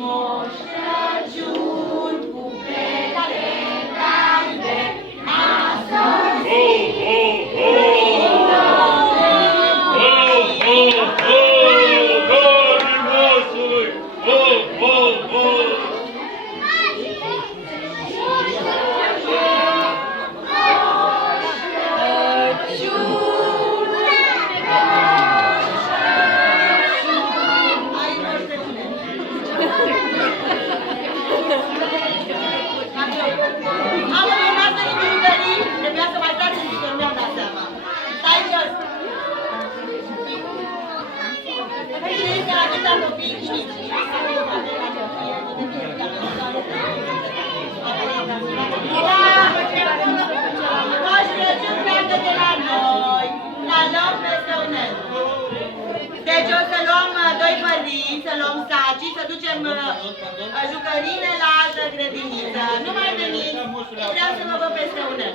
Moș Crăciun cu pete galbe a sosit. Deci o să luăm doi părinți, să luăm sacii, să ducem jucăriile la altă grădiniță. Nu mai veniți, vreau să vă văd peste unel.